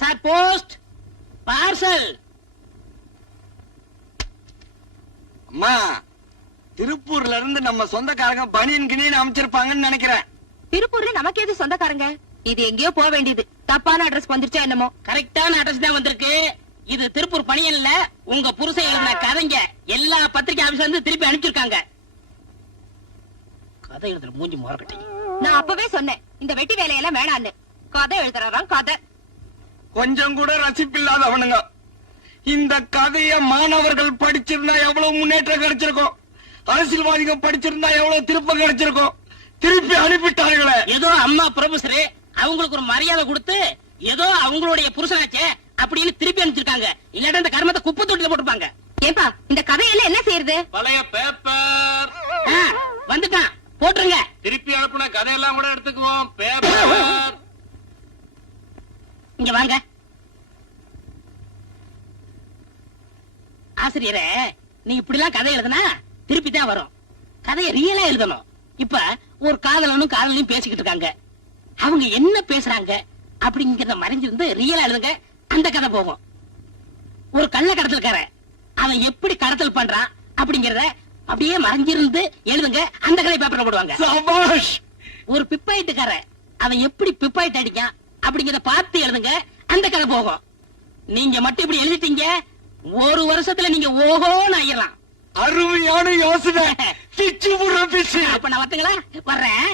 Sir post parcel. அம்மா, திருப்பூர்ல இருந்து நம்ம சொந்தக்காரங்க பனியன் கிணின்னு அமைச்சிருப்பாங்கன்னு நினைக்கிறேன். திருப்பூர்ல நமக்கு எது சொந்தக்காரங்க? இது எங்கேயோ போக வேண்டியது. தப்பான அட்ரஸ் வந்துருச்சா என்னமோ? கரெக்டான அட்ரஸ் தான் வந்திருக்கு. இது திருப்பூர் பணியன் இல்ல, உங்க புருஷன் எழுதின கதைங்க எல்லா பத்திரிகை ஆபீஸ்ல இருந்து திருப்பி அனுப்பிச்சிருக்காங்க. கதை எழுதுற மூஞ்சி முறக்கட்டி. நான் அப்பவே சொன்னேன் இந்த வெட்டி வேலையெல்லாம் வேணான்னு. கதை எழுதுறாராம் கதை. கொஞ்சம் கூட ரசிப்பில்லாதவனுங்க. இந்த கதைய மாணவர்கள் படிச்சிருந்தா எவ்வளவு முன்னேற்றம் கிடைச்சிருக்கும், அரசியல்வாதிகள் படிச்சிருந்தா எவ்வளவு திருப்பம் கிடைச்சிருக்கும். திருப்பி அனுப்பிட்டார்களே. ஏதோ அம்மா ப்ரொஃபசர் அவங்களுக்கு ஒரு மரியாதை கொடுத்து ஏதோ அவங்களுடைய புருஷனாச்சே அப்படின்னு திருப்பி அனுப்பிச்சிருக்காங்க. இல்லாட்ட இந்த கர்மத்தை குப்பை தொட்டில போட்டுப்பாங்க. ஏப்பா இந்த கதையெல்லாம் என்ன செய்யறது? பழைய பேப்பர் வந்துட்டான், போட்டுருங்க. திருப்பி அனுப்புன கதையெல்லாம் கூட எடுத்துக்குவோம். பேப்பர் இங்க வாங்க. ஆசிரியரே, நீ இப்படி எல்லாம் கதை எழுதுனா திருப்பி தான் வரும். கதையை ரியலா எழுதணும். இப்ப ஒரு காதலனும் காதலையும் பேசிக்கிட்டு இருக்காங்க. அவங்க என்ன பேசுறாங்க அப்படிங்கறத மறைஞ்சிருந்து ரியலா எழுதுங்க, அந்த கதை போகும். ஒரு கள்ள கடத்தல்கார அவன் எப்படி கடத்தல் பண்றான் அப்படிங்கறத அப்படியே மறைஞ்சிருந்து எழுதுங்க, அந்த கதை பேப்பர்ல போடுவாங்க. சபாஷ். ஒரு பிப்பாயிட்டுக்கார அவன் எப்படி பிப்பாயிட்டு அடிக்கான் அப்படிங்கறத பார்த்து எழுதுங்க, அந்த கதை போகும். நீங்க மட்டும் இப்படி எழுதிட்டீங்க, ஒரு வருஷத்துல நீங்க ஓஹோன்னு ஆயிரலாம். அருமையான யோசனை. பிச்சு புடுற பிச்சு. அப்ப நான் வரட்டுங்களா? வர்றேன்.